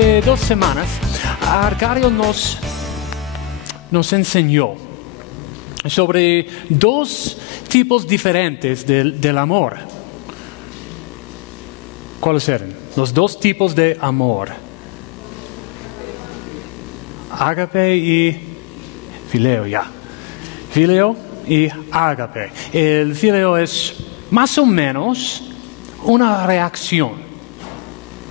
hace 2 semanas, Arcadio nos enseñó sobre 2 tipos diferentes del amor. ¿Cuáles eran? Los 2 tipos de amor. Ágape y fileo, ya. Fileo y ágape. El fileo es más o menos una reacción.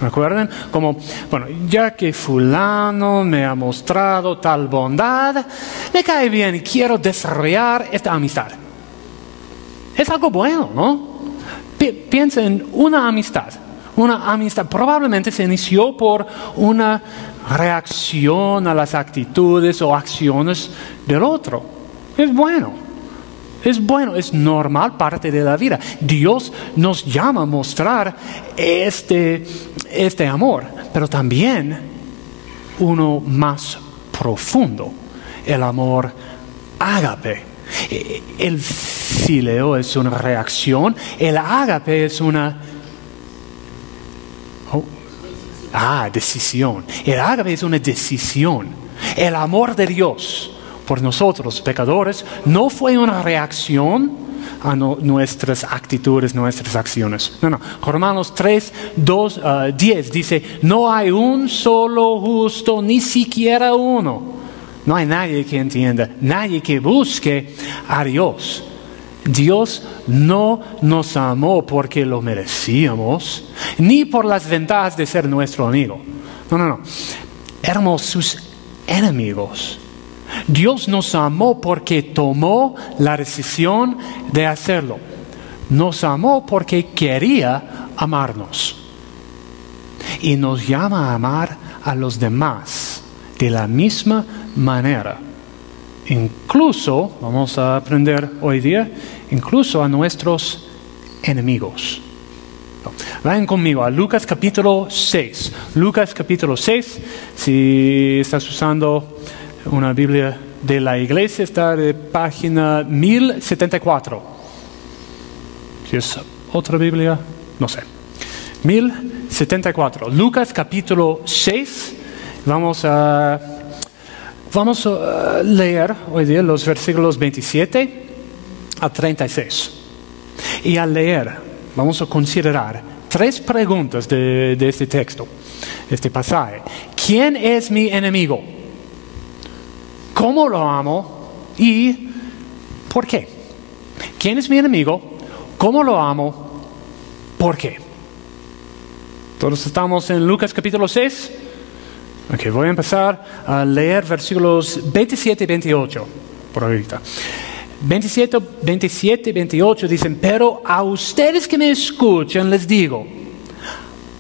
¿Recuerdan? Como, bueno, ya que fulano me ha mostrado tal bondad, me cae bien y quiero desarrollar esta amistad. Es algo bueno, ¿no? Piensa en una amistad. Una amistad probablemente se inició por una reacción a las actitudes o acciones del otro. Es bueno. Es bueno, es normal, parte de la vida. Dios nos llama a mostrar este amor, pero también uno más profundo, el amor ágape. El fileo es una reacción, el ágape es una decisión. El ágape es una decisión. El amor de Dios por nosotros, pecadores, no fue una reacción a nuestras actitudes, nuestras acciones. No. Romanos 3:10 dice, no hay un solo justo, ni siquiera uno. No hay nadie que entienda, nadie que busque a Dios. Dios no nos amó porque lo merecíamos, ni por las ventajas de ser nuestro amigo. No. Éramos sus enemigos. Dios nos amó porque tomó la decisión de hacerlo. Nos amó porque quería amarnos. Y nos llama a amar a los demás de la misma manera. Incluso, vamos a aprender hoy día, incluso a nuestros enemigos. Vayan conmigo a Lucas capítulo 6. Lucas capítulo 6, si estás usando una Biblia de la iglesia, está de página 1074. Si es otra Biblia, no sé. 1074. Lucas capítulo 6. Vamos a leer hoy día los versículos 27 a 36. Y al leer, vamos a considerar 3 preguntas de este texto, este pasaje. ¿Quién es mi enemigo? ¿Cómo lo amo? ¿Y por qué? ¿Quién es mi enemigo? ¿Cómo lo amo? ¿Por qué? ¿Todos estamos en Lucas capítulo 6? Ok, voy a empezar a leer versículos 27 y 28 por ahorita. 27 y 28 dicen, pero a ustedes que me escuchan les digo,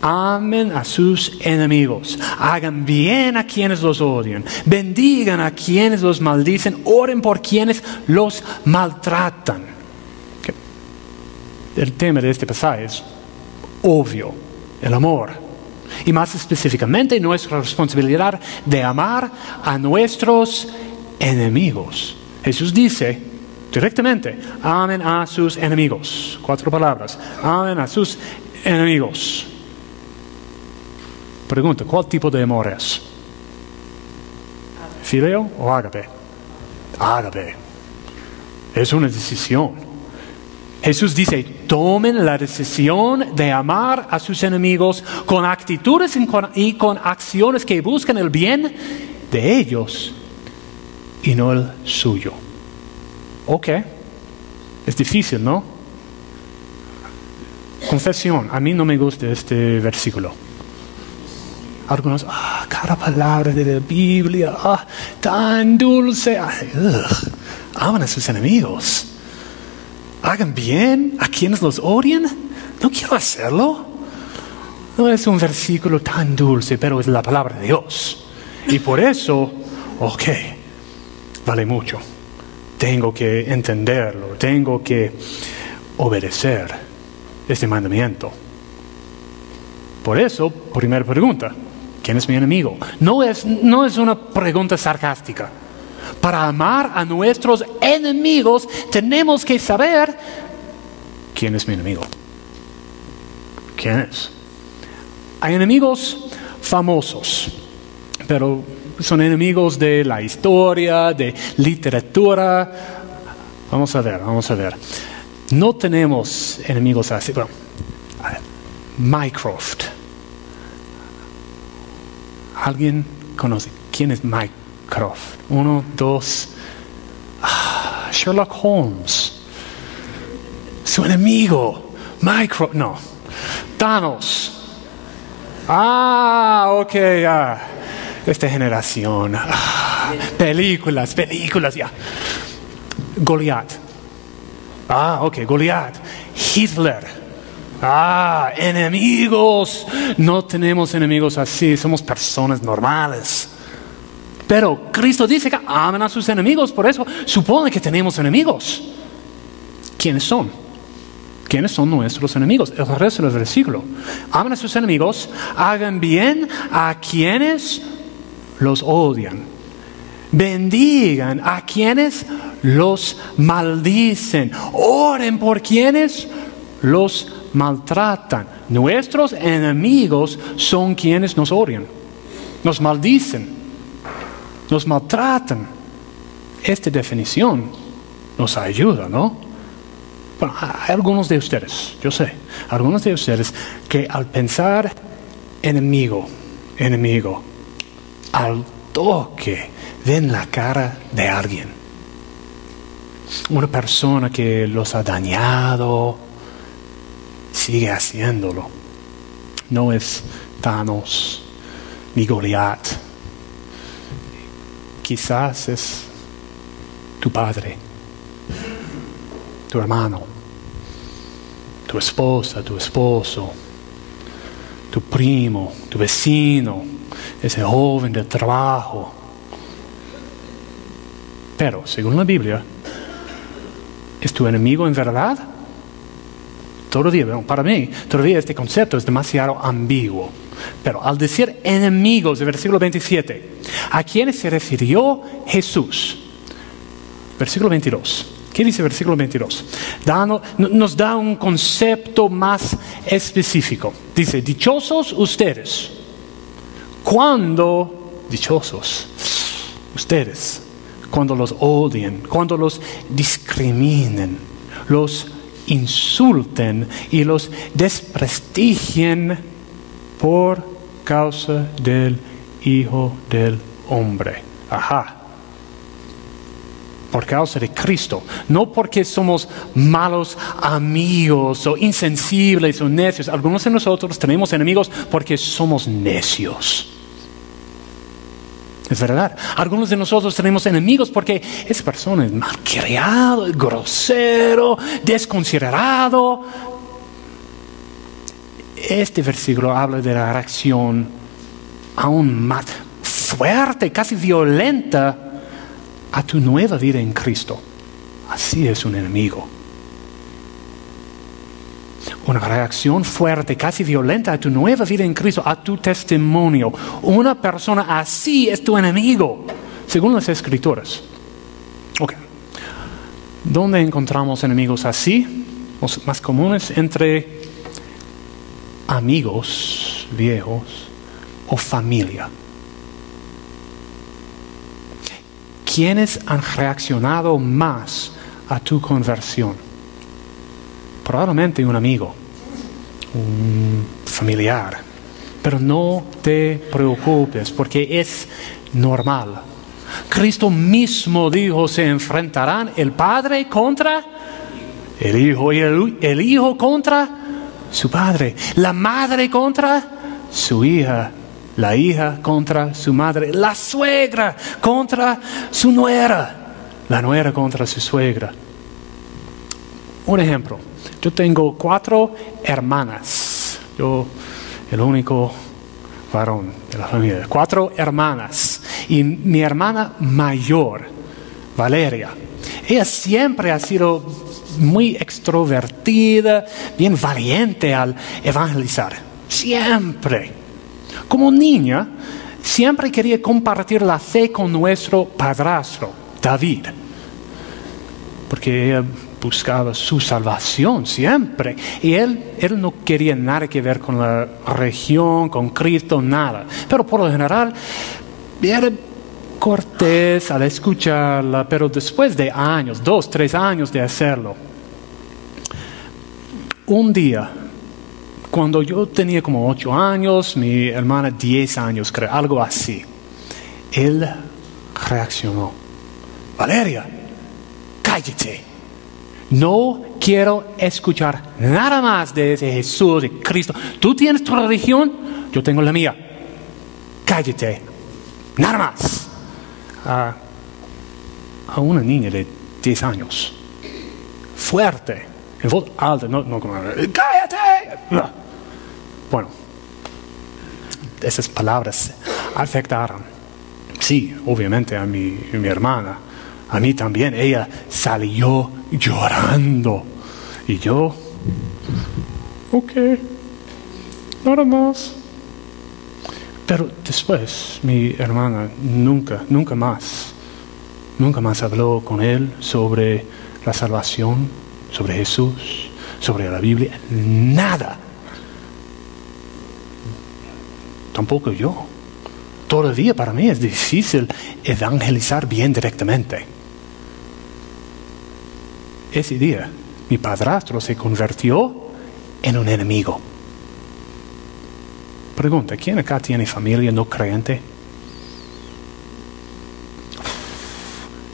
amen a sus enemigos, hagan bien a quienes los odian, bendigan a quienes los maldicen, oren por quienes los maltratan. Okay. El tema de este pasaje es obvio, el amor. Y más específicamente nuestra responsabilidad de amar a nuestros enemigos. Jesús dice directamente, amen a sus enemigos. 4 palabras, amen a sus enemigos. Pregunta, ¿cuál tipo de amor es? ¿Fileo o ágape? Ágape. Es una decisión. Jesús dice, tomen la decisión de amar a sus enemigos con actitudes y con acciones que buscan el bien de ellos y no el suyo. Ok. Es difícil, ¿no? Confesión, a mí no me gusta este versículo. Algunos, cada palabra de la Biblia, tan dulce. Aman a sus enemigos. Hagan bien a quienes los odian. No quiero hacerlo. No es un versículo tan dulce, pero es la palabra de Dios. Y por eso, vale mucho. Tengo que entenderlo, tengo que obedecer este mandamiento. Por eso, primera pregunta. ¿Quién es mi enemigo? No es una pregunta sarcástica. Para amar a nuestros enemigos tenemos que saber quién es mi enemigo. ¿Quién es? Hay enemigos famosos, pero son enemigos de la historia, de literatura. Vamos a ver. No tenemos enemigos así. Bueno, a ver. Mycroft. ¿Alguien conoce quién es Mycroft? 1, 2. Sherlock Holmes. Su enemigo. Mycroft. No. Thanos. Ok. Esta generación. Películas, ya. Goliat. Goliat. Hitler. Enemigos. No tenemos enemigos así, somos personas normales. Pero Cristo dice que amen a sus enemigos, por eso supone que tenemos enemigos. ¿Quiénes son? ¿Quiénes son nuestros enemigos? El resto del versículo. Amen a sus enemigos, hagan bien a quienes los odian. Bendigan a quienes los maldicen. Oren por quienes los maltratan. Nuestros enemigos son quienes nos odian, nos maldicen, nos maltratan. Esta definición nos ayuda, ¿no? Bueno, hay algunos de ustedes, yo sé, algunos de ustedes que al pensar enemigo, al toque ven la cara de alguien. Una persona que los ha dañado, sigue haciéndolo. No es Thanos ni Goliat. Quizás es tu padre, tu hermano, tu esposa, tu esposo, tu primo, tu vecino, ese joven de trabajo. Pero, según la Biblia, ¿es tu enemigo en verdad? Todavía, para mí, todavía este concepto es demasiado ambiguo. Pero al decir enemigos, del versículo 27, ¿a quiénes se refirió Jesús? Versículo 22. ¿Qué dice el versículo 22? Nos da un concepto más específico. Dice, dichosos ustedes. Dichosos ustedes, cuando los odien, cuando los discriminen, los insulten y los desprestigien por causa del Hijo del Hombre. Por causa de Cristo. No porque somos malos amigos o insensibles o necios. Algunos de nosotros tenemos enemigos porque somos necios. Es verdad. Algunos de nosotros tenemos enemigos porque esa persona es malcriado, grosero, desconsiderado. Este versículo habla de la reacción aún más fuerte, casi violenta, a tu nueva vida en Cristo. Así es un enemigo. Una reacción fuerte, casi violenta a tu nueva vida en Cristo, a tu testimonio. Una persona así es tu enemigo, según las Escrituras. ¿Dónde encontramos enemigos así? Los más comunes entre amigos viejos o familia. ¿Quiénes han reaccionado más a tu conversión? Probablemente un amigo, un familiar. Pero no te preocupes porque es normal. Cristo mismo dijo, se enfrentarán el Padre contra el Hijo y el Hijo contra su padre, la madre contra su hija, la hija contra su madre, la suegra contra su nuera, la nuera contra su suegra. Un ejemplo, yo tengo 4 hermanas, yo el único varón de la familia, 4 hermanas, y mi hermana mayor, Valeria, ella siempre ha sido muy extrovertida, bien valiente al evangelizar. Siempre. Como niña, siempre quería compartir la fe con nuestro padrastro, David. Porque ella buscaba su salvación siempre. Y él no quería nada que ver con la religión, con Cristo, nada. Pero por lo general, era cortés al escucharla, pero después de años, 2, 3 años de hacerlo, un día, cuando yo tenía como 8 años, mi hermana 10 años, creo, algo así, él reaccionó. Valeria, cállate. No quiero escuchar nada más de ese Jesús, de Cristo. Tú tienes tu religión, yo tengo la mía. Cállate. Nada más. A una niña de 10 años. Fuerte. En voz alta. No como, ¡cállate! Bueno. Esas palabras afectaron. Sí, obviamente a mi hermana. A mí también. Ella salió llorando. Y yo, ok, nada más. Pero después mi hermana nunca más habló con él sobre la salvación, sobre Jesús, sobre la Biblia. Nada. Tampoco yo. Todavía para mí es difícil evangelizar bien directamente. Ese día, mi padrastro se convirtió en un enemigo. Pregunta, ¿quién acá tiene familia no creyente?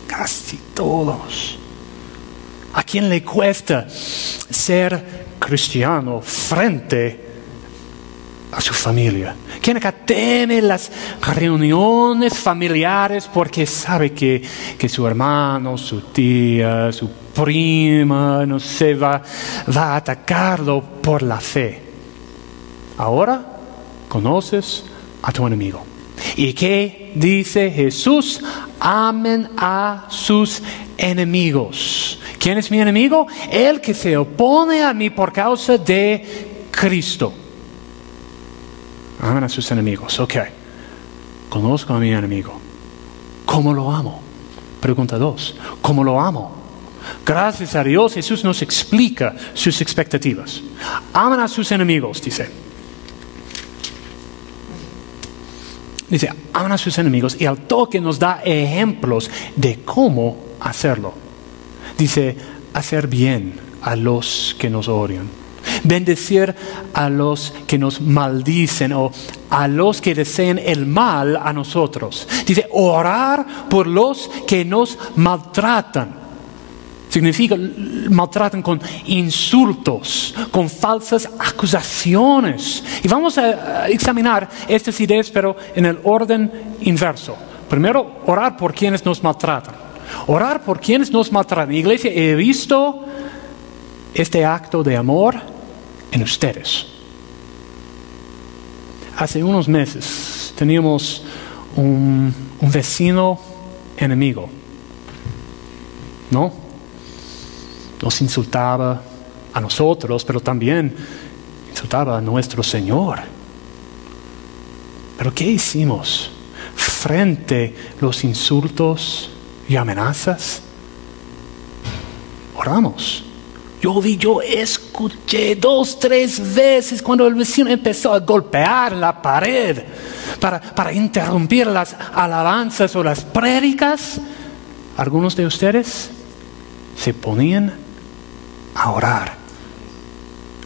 Casi todos. ¿A quién le cuesta ser cristiano frente a su familia? ¿Quién acá teme las reuniones familiares porque sabe que su hermano, su tía, su prima, no sé, va a atacarlo por la fe? Ahora conoces a tu enemigo. ¿Y qué dice Jesús? Amen a sus enemigos. ¿Quién es mi enemigo? El que se opone a mí por causa de Cristo. Amen a sus enemigos. Ok. Conozco a mi enemigo. ¿Cómo lo amo? Pregunta 2. ¿Cómo lo amo? Gracias a Dios, Jesús nos explica sus expectativas. Amen a sus enemigos, dice. Dice, amen a sus enemigos y al toque nos da ejemplos de cómo hacerlo. Dice, hacer bien a los que nos odian. Bendecir a los que nos maldicen o a los que desean el mal a nosotros. Dice, orar por los que nos maltratan. Significa, maltratan con insultos, con falsas acusaciones. Y vamos a examinar estas ideas, pero en el orden inverso. Primero, orar por quienes nos maltratan. Orar por quienes nos maltratan. Iglesia, he visto este acto de amor en ustedes. Hace unos meses teníamos un vecino enemigo, ¿no? Nos insultaba a nosotros, pero también insultaba a nuestro Señor. ¿Pero qué hicimos frente a los insultos y amenazas? Oramos. Yo escuché 2, 3 veces cuando el vecino empezó a golpear la pared para interrumpir las alabanzas o las prédicas. Algunos de ustedes se ponían a orar.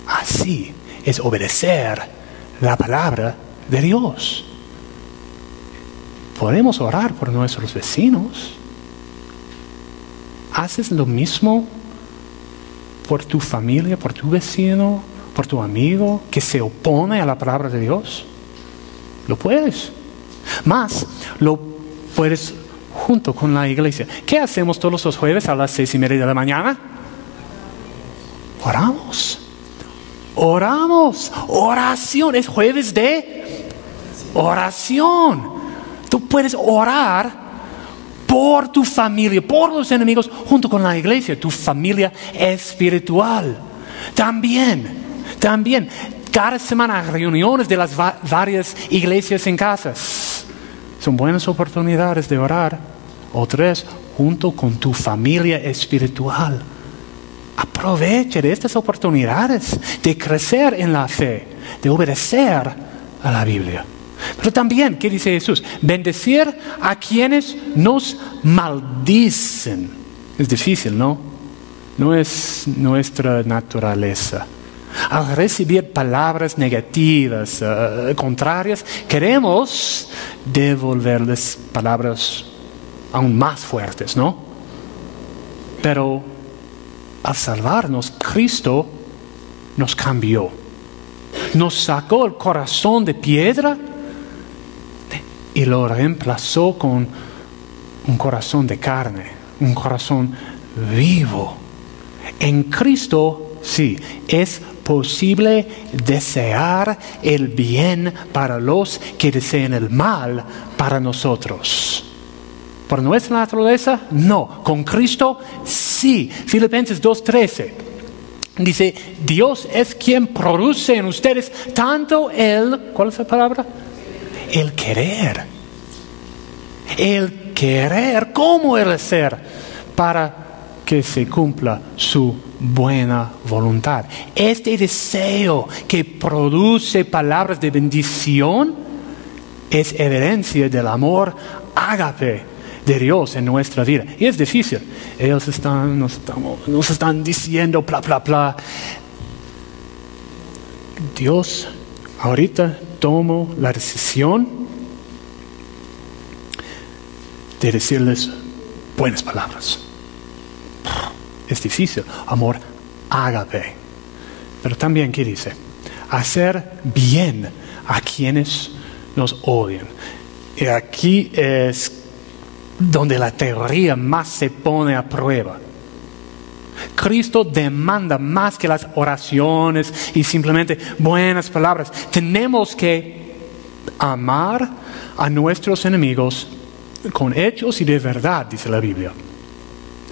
Así es obedecer la palabra de Dios. Podemos orar por nuestros vecinos. ¿Haces lo mismo por tu familia, por tu vecino, por tu amigo que se opone a la palabra de Dios? Lo puedes. Más, lo puedes junto con la iglesia. ¿Qué hacemos todos los jueves a las 6:30 de la mañana? Oramos. Oramos. Oración. Es jueves de oración. Tú puedes orar por tu familia, por los enemigos, junto con la iglesia, tu familia espiritual. También, cada semana reuniones de las varias iglesias en casas. Son buenas oportunidades de orar. O 3, junto con tu familia espiritual. aproveche de estas oportunidades de crecer en la fe, de obedecer a la Biblia. Pero también, ¿qué dice Jesús? Bendecir a quienes nos maldicen. Es difícil, ¿no? No es nuestra naturaleza. Al recibir palabras negativas, contrarias, queremos devolverles palabras aún más fuertes, ¿no? Pero al salvarnos, Cristo nos cambió. Nos sacó el corazón de piedra y lo reemplazó con un corazón de carne, un corazón vivo. En Cristo, sí, es posible desear el bien para los que desean el mal para nosotros. ¿Por nuestra naturaleza? No. Con Cristo, sí. Filipenses 2:13 dice, Dios es quien produce en ustedes tanto ¿cuál es la palabra? El querer. El querer como el hacer para que se cumpla su buena voluntad. Este deseo que produce palabras de bendición es evidencia del amor ágape de Dios en nuestra vida. Y es difícil. Ellos nos están diciendo bla, bla, bla. Dios ahorita tomó la decisión de decirles buenas palabras. Es difícil. Amor ágape. Pero también, ¿qué dice? Hacer bien a quienes nos odian. Y aquí es donde la teoría más se pone a prueba. Cristo demanda más que las oraciones y simplemente buenas palabras. Tenemos que amar a nuestros enemigos con hechos y de verdad, dice la Biblia.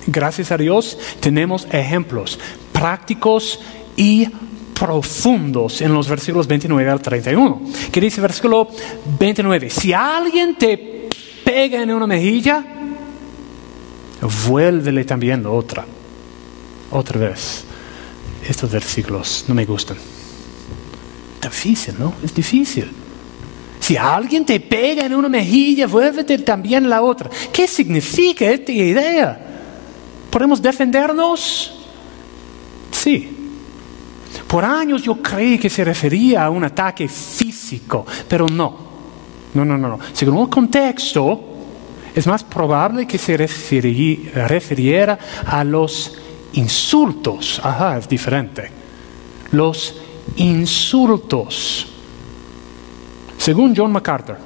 Gracias a Dios tenemos ejemplos prácticos y profundos en los versículos 29 al 31. ¿Qué dice el versículo 29? Si alguien te pega en una mejilla, vuélvele también la otra. Otra vez. Estos versículos no me gustan. Difícil, ¿no? Es difícil. Si alguien te pega en una mejilla, vuélvete también la otra. ¿Qué significa esta idea? ¿Podemos defendernos? Sí. Por años yo creí que se refería a un ataque físico, pero no. No. Según el contexto, es más probable que se refiriera a los insultos. Ajá, es diferente. Los insultos. Según John MacArthur,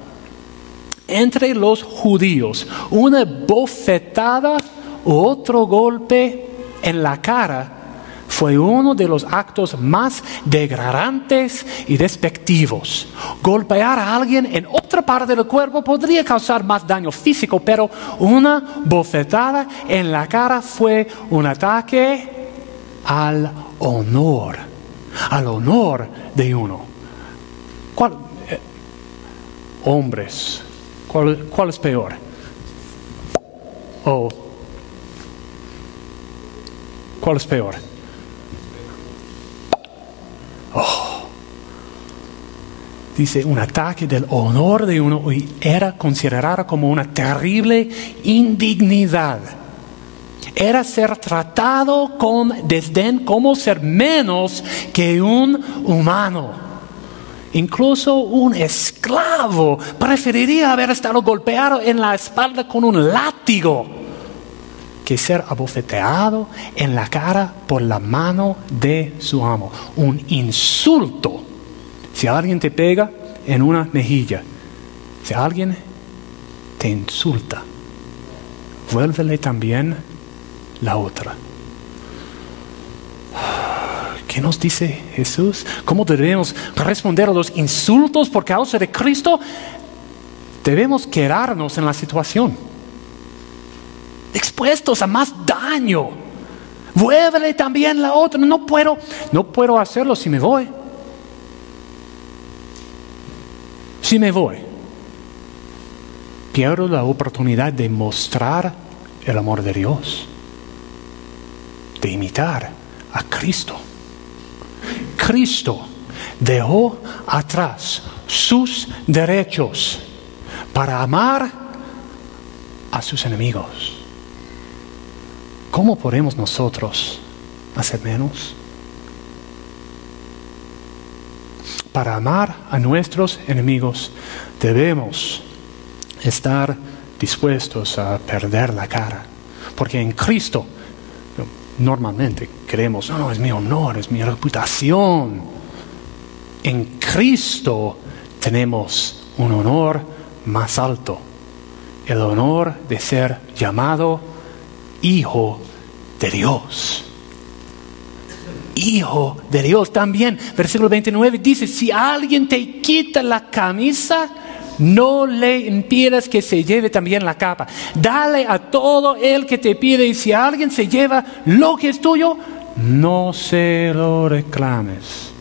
entre los judíos, una bofetada u otro golpe en la cara fue uno de los actos más degradantes y despectivos. Golpear a alguien en otra parte del cuerpo podría causar más daño físico, pero una bofetada en la cara fue un ataque al honor de uno. Hombres, ¿cuál es peor? ¿Cuál es peor? Dice, un ataque del honor de uno era considerado como una terrible indignidad. Era ser tratado con desdén como ser menos que un humano. Incluso un esclavo preferiría haber estado golpeado en la espalda con un látigo que ser abofeteado en la cara por la mano de su amo. Un insulto. Si alguien te pega en una mejilla, si alguien te insulta, vuélvele también la otra. ¿Qué nos dice Jesús? ¿Cómo debemos responder a los insultos por causa de Cristo? Debemos quedarnos en la situación, expuestos a más daño. Vuélvele también la otra. No puedo hacerlo si me voy. Si me voy, pierdo la oportunidad de mostrar el amor de Dios, de imitar a Cristo. Cristo dejó atrás sus derechos para amar a sus enemigos. ¿Cómo podemos nosotros hacer menos? Para amar a nuestros enemigos debemos estar dispuestos a perder la cara. Porque en Cristo normalmente creemos, no, es mi honor, es mi reputación. En Cristo tenemos un honor más alto. El honor de ser llamado Hijo de Dios. Hijo de Dios también. Versículo 29 dice, si alguien te quita la camisa, no le impidas que se lleve también la capa. Dale a todo el que te pide, y si alguien se lleva lo que es tuyo, no se lo reclames.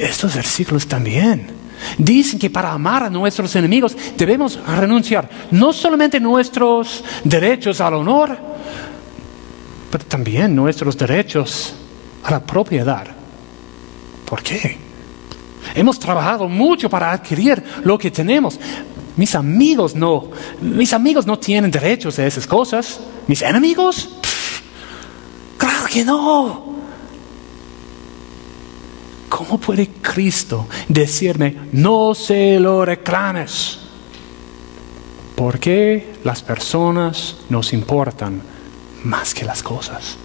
Estos versículos también dicen que para amar a nuestros enemigos debemos renunciar no solamente nuestros derechos al honor, pero también nuestros derechos a la propiedad. ¿Por qué? Hemos trabajado mucho para adquirir lo que tenemos. Mis amigos no tienen derechos a esas cosas. ¿Mis enemigos? Claro que no. ¿Cómo puede Cristo decirme, no se lo reclames? Porque las personas nos importan más que las cosas.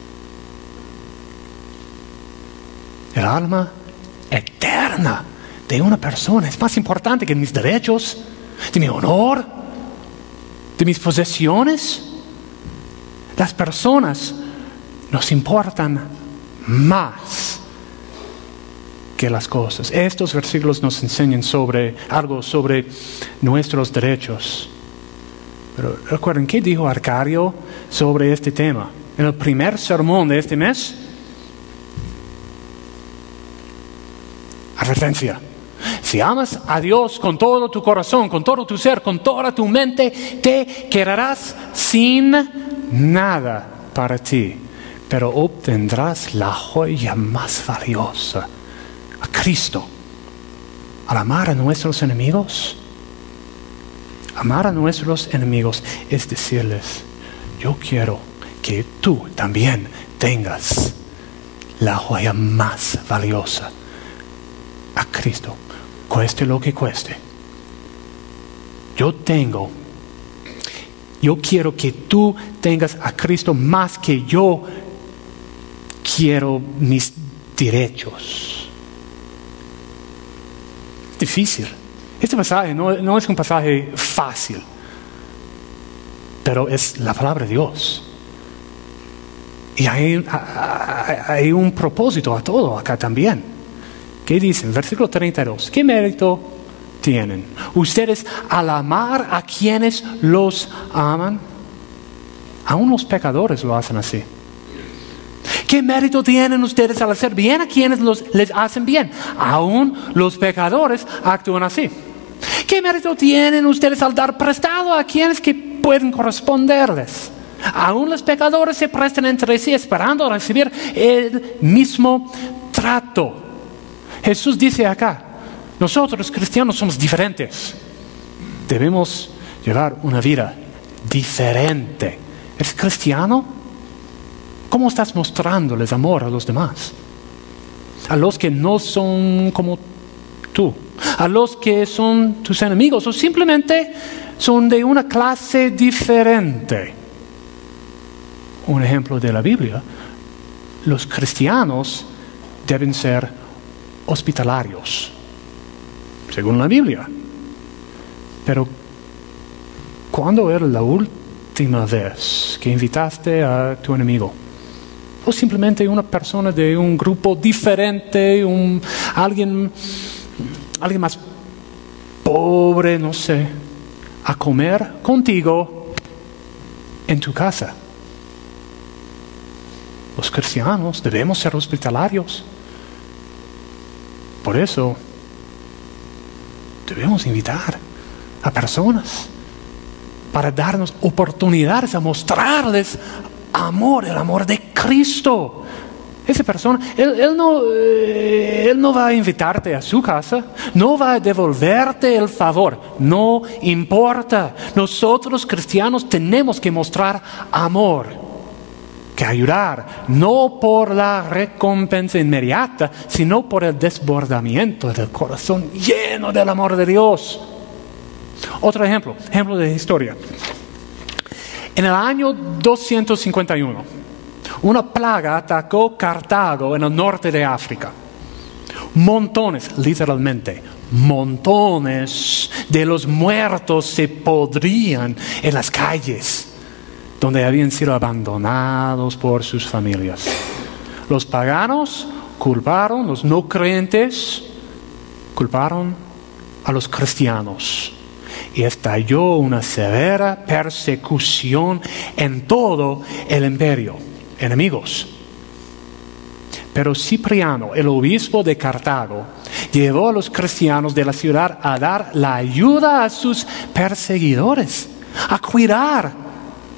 El alma eterna de una persona es más importante que mis derechos, de mi honor, de mis posesiones. Las personas nos importan más que las cosas. Estos versículos nos enseñan algo sobre nuestros derechos. Pero recuerden, ¿qué dijo Arcadio sobre este tema? En el primer sermón de este mes. Advertencia. Si amas a Dios con todo tu corazón, con todo tu ser, con toda tu mente, te quedarás sin nada para ti, pero obtendrás la joya más valiosa, a Cristo. Al amar a nuestros enemigos, amar a nuestros enemigos es decirles, yo quiero que tú también tengas la joya más valiosa, a Cristo, cueste lo que cueste. Yo quiero que tú tengas a Cristo más que yo quiero mis derechos. Es difícil. Este pasaje no es un pasaje fácil, pero es la palabra de Dios. Y hay un propósito a todo acá también. ¿Qué dicen? Versículo 32. ¿Qué mérito tienen ustedes al amar a quienes los aman? Aún los pecadores lo hacen así. ¿Qué mérito tienen ustedes al hacer bien a quienes les hacen bien? Aún los pecadores actúan así. ¿Qué mérito tienen ustedes al dar prestado a quienes que pueden corresponderles? Aún los pecadores se prestan entre sí esperando recibir el mismo trato. Jesús dice acá, nosotros cristianos somos diferentes. Debemos llevar una vida diferente. ¿Eres cristiano? ¿Cómo estás mostrándoles amor a los demás? A los que no son como tú, a los que son tus enemigos o simplemente son de una clase diferente. Un ejemplo de la Biblia, los cristianos deben ser hospitalarios, según la Biblia. Pero ¿cuándo era la última vez que invitaste a tu enemigo? O simplemente una persona de un grupo diferente, alguien más pobre, no sé, a comer contigo en tu casa? Los cristianos debemos ser hospitalarios. Por eso debemos invitar a personas para darnos oportunidades a mostrarles amor, el amor de Cristo. Esa persona, él no va a invitarte a su casa, no va a devolverte el favor, no importa. Nosotros cristianos tenemos que mostrar amor, que ayudar, no por la recompensa inmediata, sino por el desbordamiento del corazón lleno del amor de Dios. Otro ejemplo de historia. En el año 251, una plaga atacó Cartago en el norte de África. Montones, literalmente, montones de los muertos se podrían en las calles donde habían sido abandonados por sus familias. Los paganos culparon, los no creyentes culparon a los cristianos. Y estalló una severa persecución en todo el imperio. Enemigos. Pero Cipriano, el obispo de Cartago, llevó a los cristianos de la ciudad a dar la ayuda a sus perseguidores, a cuidar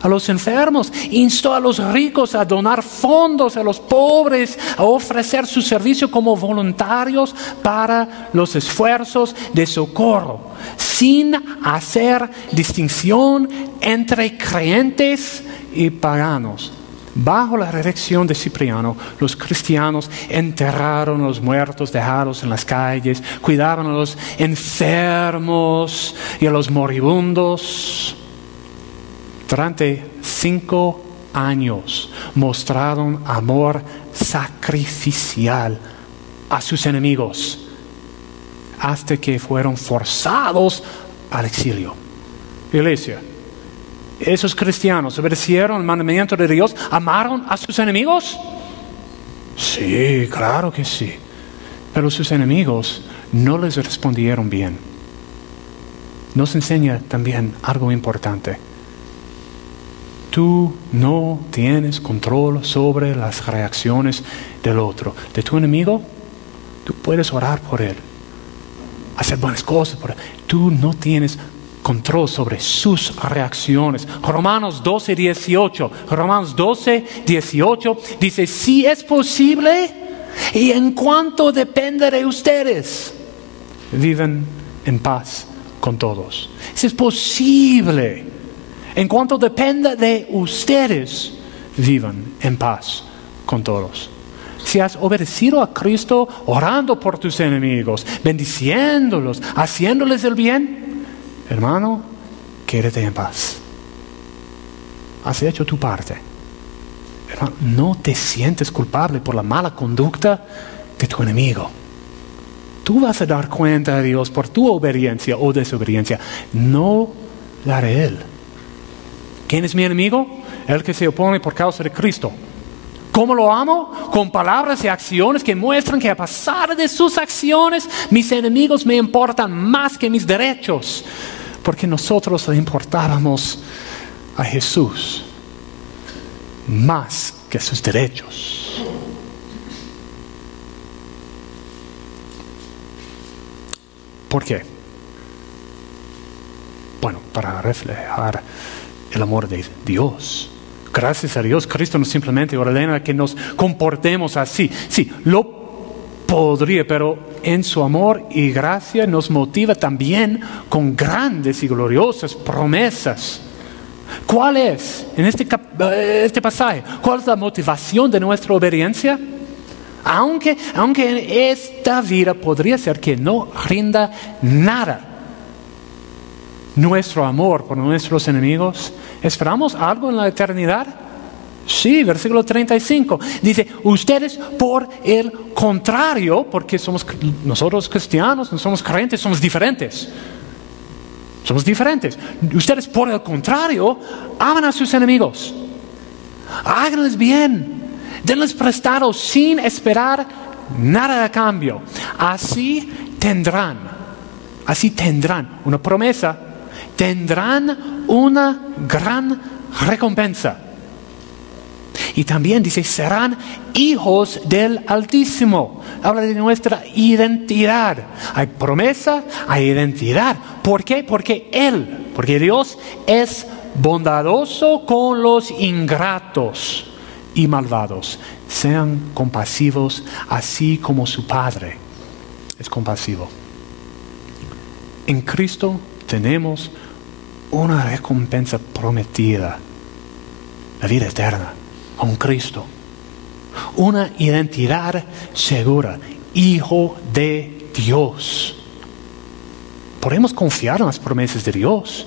a los enfermos, instó a los ricos a donar fondos a los pobres, a ofrecer su servicio como voluntarios para los esfuerzos de socorro, sin hacer distinción entre creyentes y paganos. Bajo la dirección de Cipriano, los cristianos enterraron a los muertos dejados en las calles, cuidaron a los enfermos y a los moribundos. Durante 5 años mostraron amor sacrificial a sus enemigos, hasta que fueron forzados al exilio. Iglesia, ¿esos cristianos obedecieron el mandamiento de Dios? ¿Amaron a sus enemigos? Sí, claro que sí. Pero sus enemigos no les respondieron bien. Nos enseña también algo importante. Tú no tienes control sobre las reacciones del otro. De tu enemigo, tú puedes orar por él, hacer buenas cosas por él. Tú no tienes control sobre sus reacciones. Romanos 12:18. Romanos 12:18 dice: si es posible y en cuanto depende de ustedes, viven en paz con todos. Si es posible, en cuanto dependa de ustedes, vivan en paz con todos. Si has obedecido a Cristo, orando por tus enemigos, bendiciéndolos, haciéndoles el bien, hermano, quédate en paz. Has hecho tu parte. Hermano, no te sientes culpable por la mala conducta de tu enemigo. Tú vas a dar cuenta a Dios por tu obediencia o desobediencia, no la de Él. ¿Quién es mi enemigo? El que se opone por causa de Cristo. ¿Cómo lo amo? Con palabras y acciones que muestran que a pesar de sus acciones, mis enemigos me importan más que mis derechos. Porque nosotros le importábamos a Jesús más que sus derechos. ¿Por qué? Bueno, para reflejar el amor de Dios. Gracias a Dios, Cristo no simplemente ordena que nos comportemos así. Sí, lo podría, pero en su amor y gracia nos motiva también con grandes y gloriosas promesas. ¿Cuál es, en este pasaje, cuál es la motivación de nuestra obediencia? Aunque en esta vida podría ser que no rinda nada nuestro amor por nuestros enemigos, ¿esperamos algo en la eternidad? Sí, versículo 35 dice: ustedes por el contrario, porque nosotros cristianos, no somos creyentes, somos diferentes. Somos diferentes. Ustedes por el contrario aman a sus enemigos. Háganles bien, denles prestado sin esperar nada a cambio. Así tendrán una promesa. Tendrán una gran recompensa. Y también dice: serán hijos del Altísimo. Habla de nuestra identidad. Hay promesa, hay identidad. ¿Por qué? Porque Dios es bondadoso con los ingratos y malvados. Sean compasivos, así como su Padre es compasivo. En Cristo tenemos una recompensa prometida, la vida eterna, con Cristo. Una identidad segura, hijo de Dios. Podemos confiar en las promesas de Dios.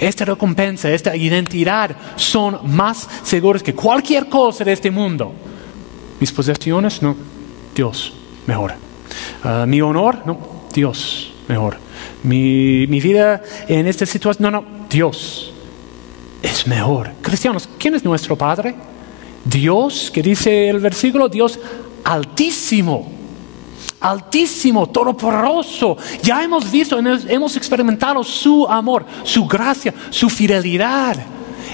Esta recompensa, esta identidad son más seguras que cualquier cosa de este mundo. Mis posesiones, no, Dios, mejor. Mi honor, no, Dios, mejor. Mi vida en esta situación, no, Dios es mejor. Cristianos, ¿quién es nuestro Padre? Dios, que dice el versículo, Dios altísimo. Altísimo, todopoderoso. Ya hemos visto, hemos experimentado su amor, su gracia, su fidelidad.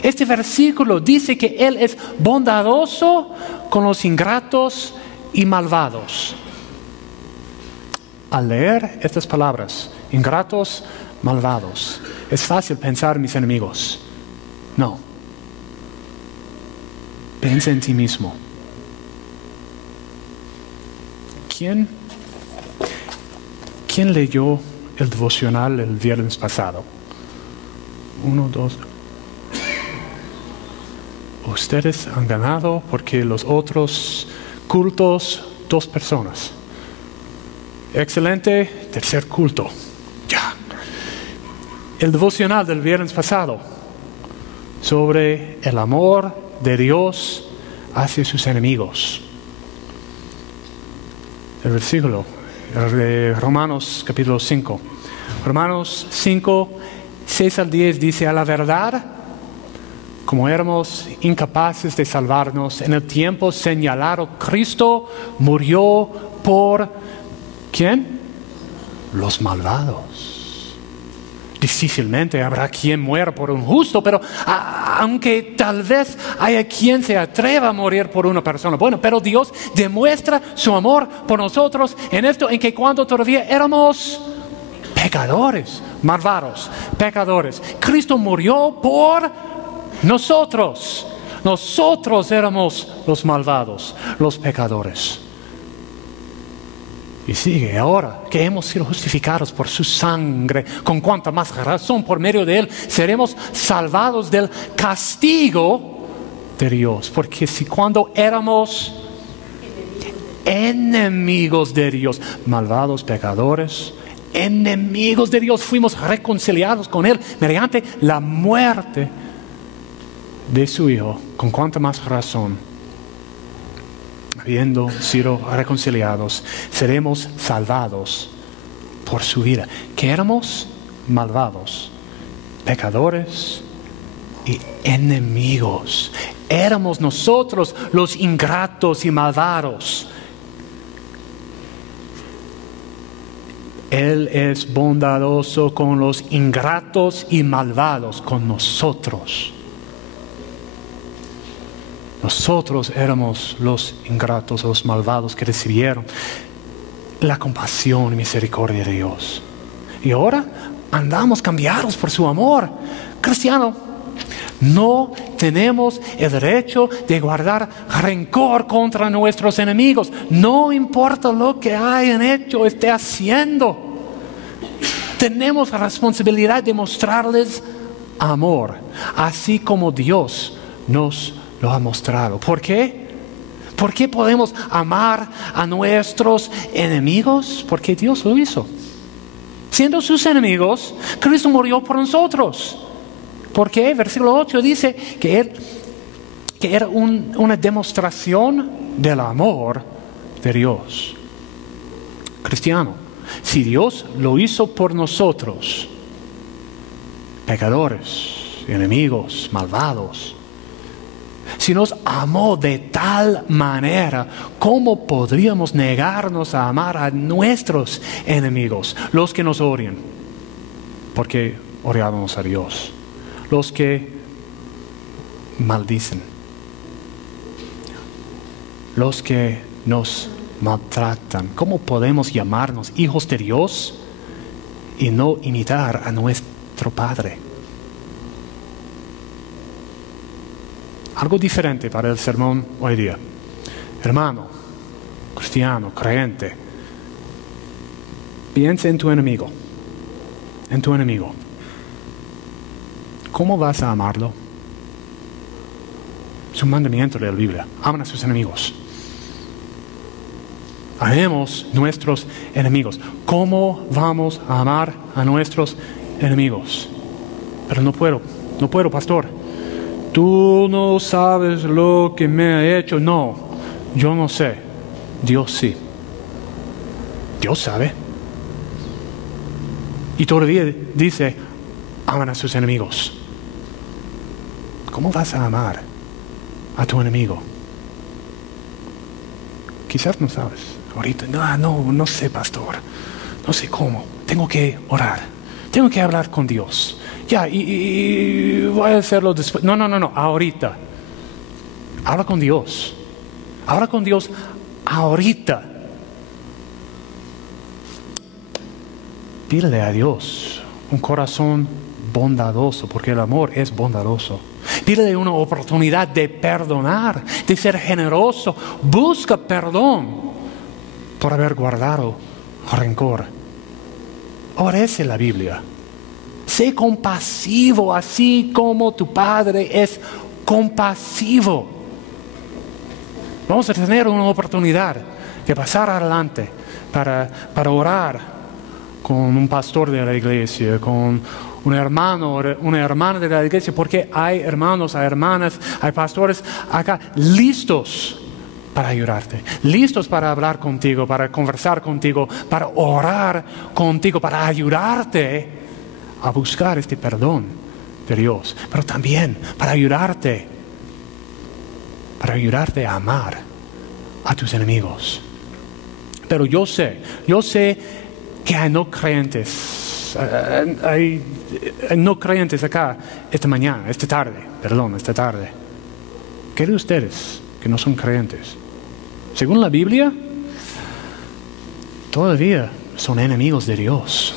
Este versículo dice que Él es bondadoso con los ingratos y malvados. Al leer estas palabras, ingratos, malvados, es fácil pensar en mis enemigos. No. Piensa en ti mismo. ¿Quién leyó el devocional el viernes pasado? 1, 2. Ustedes han ganado porque los otros cultos, 2 personas. Excelente, tercer culto. Ya. El devocional del viernes pasado sobre el amor de Dios hacia sus enemigos. El versículo de Romanos capítulo 5. Romanos 5, 6 al 10 dice: a la verdad, como éramos incapaces de salvarnos en el tiempo señalado, Cristo murió por ¿quién? Los malvados. Difícilmente habrá quien muera por un justo, pero aunque tal vez haya quien se atreva a morir por una persona. Bueno, pero Dios demuestra su amor por nosotros en esto, en que cuando todavía éramos pecadores, malvados, pecadores, Cristo murió por nosotros. Nosotros éramos los malvados, los pecadores. Y sigue, ahora que hemos sido justificados por su sangre, con cuanta más razón por medio de Él seremos salvados del castigo de Dios. Porque si cuando éramos enemigos de Dios, malvados, pecadores, enemigos de Dios, fuimos reconciliados con Él mediante la muerte de su Hijo, con cuanta más razón, habiendo sido reconciliados, seremos salvados por su vida. Que éramos malvados, pecadores y enemigos. Éramos nosotros los ingratos y malvados. Él es bondadoso con los ingratos y malvados, con nosotros. Nosotros éramos los ingratos, los malvados que recibieron la compasión y misericordia de Dios. Y ahora andamos cambiados por su amor. Cristiano, no tenemos el derecho de guardar rencor contra nuestros enemigos. No importa lo que hayan hecho o esté haciendo. Tenemos la responsabilidad de mostrarles amor, así como Dios nos lo ha mostrado. ¿Por qué? ¿Por qué podemos amar a nuestros enemigos? Porque Dios lo hizo. Siendo sus enemigos, Cristo murió por nosotros. ¿Por qué? Versículo 8 dice que era una demostración del amor de Dios. Cristiano, si Dios lo hizo por nosotros, pecadores, enemigos, malvados, si nos amó de tal manera, ¿cómo podríamos negarnos a amar a nuestros enemigos? Los que nos odian, porque odiamos a Dios. Los que maldicen. Los que nos maltratan. ¿Cómo podemos llamarnos hijos de Dios y no imitar a nuestro Padre? algo diferente para el sermón hoy día. Hermano, cristiano, creyente, piensa en tu enemigo. En tu enemigo. ¿Cómo vas a amarlo? Es un mandamiento de la Biblia. Aman a sus enemigos. Amemos nuestros enemigos. ¿Cómo vamos a amar a nuestros enemigos? Pero no puedo, pastor. Tú no sabes lo que me ha hecho. No, yo no sé. Dios sí. Dios sabe. Y todavía dice, aman a sus enemigos. ¿Cómo vas a amar a tu enemigo? Quizás no sabes. Ahorita, no sé, pastor. No sé cómo. Tengo que orar. Tengo que hablar con Dios. Ya, y voy a hacerlo después. No. Ahorita. Habla con Dios. Habla con Dios ahorita. Pídele a Dios un corazón bondadoso, porque el amor es bondadoso. Pídele una oportunidad de perdonar, de ser generoso. Busca perdón por haber guardado rencor. Obedece la Biblia. Sé compasivo, así como tu Padre es compasivo. Vamos a tener una oportunidad de pasar adelante para orar con un pastor de la iglesia, con un hermano, una hermana de la iglesia, porque hay hermanos, hay hermanas, hay pastores acá listos para ayudarte, listos para hablar contigo, para conversar contigo, para orar contigo, para ayudarte a buscar este perdón de Dios, pero también para ayudarte a amar a tus enemigos. Pero yo sé que hay no creyentes acá esta tarde. ¿Qué de ustedes que no son creyentes? Según la Biblia, todavía son enemigos de Dios.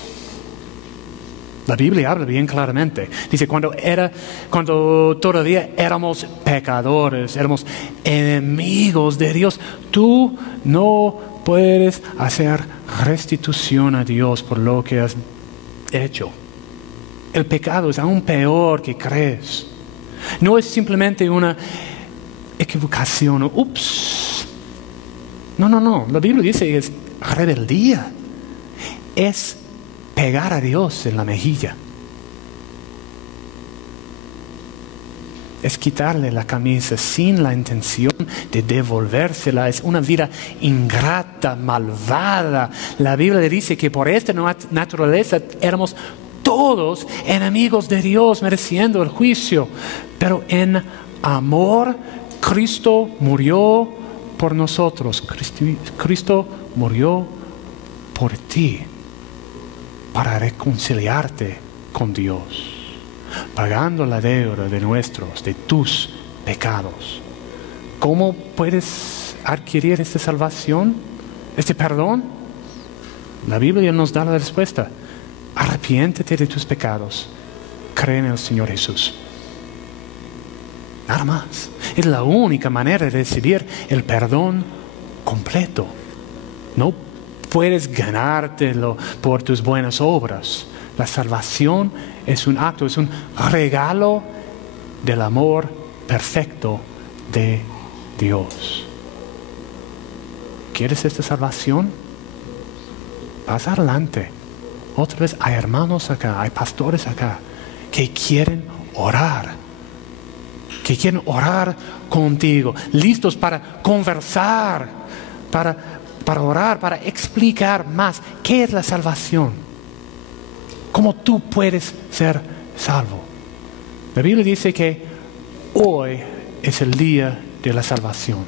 La Biblia habla bien claramente. Dice, cuando todavía éramos pecadores, éramos enemigos de Dios, tú no puedes hacer restitución a Dios por lo que has hecho. El pecado es aún peor que crees. No es simplemente una equivocación. Ups. No. La Biblia dice que es rebeldía. Es pegar a Dios en la mejilla. Es quitarle la camisa sin la intención de devolvérsela. Es una vida ingrata, malvada. La Biblia dice que por esta naturaleza éramos todos enemigos de Dios, mereciendo el juicio. Pero en amor, Cristo murió por nosotros. Cristo murió por ti para reconciliarte con Dios, pagando la deuda de tus pecados. ¿Cómo puedes adquirir esta salvación, este perdón? La Biblia nos da la respuesta. Arrepiéntete de tus pecados. Cree en el Señor Jesús. Nada más. Es la única manera de recibir el perdón completo. No puedes ganártelo por tus buenas obras. La salvación es un acto, es un regalo del amor perfecto de Dios. ¿Quieres esta salvación? Pasa adelante. Otra vez hay hermanos acá, hay pastores acá que quieren orar. Que quieren orar contigo, listos para conversar, para orar, para explicar más qué es la salvación. ¿Cómo tú puedes ser salvo? La Biblia dice que hoy es el día de la salvación.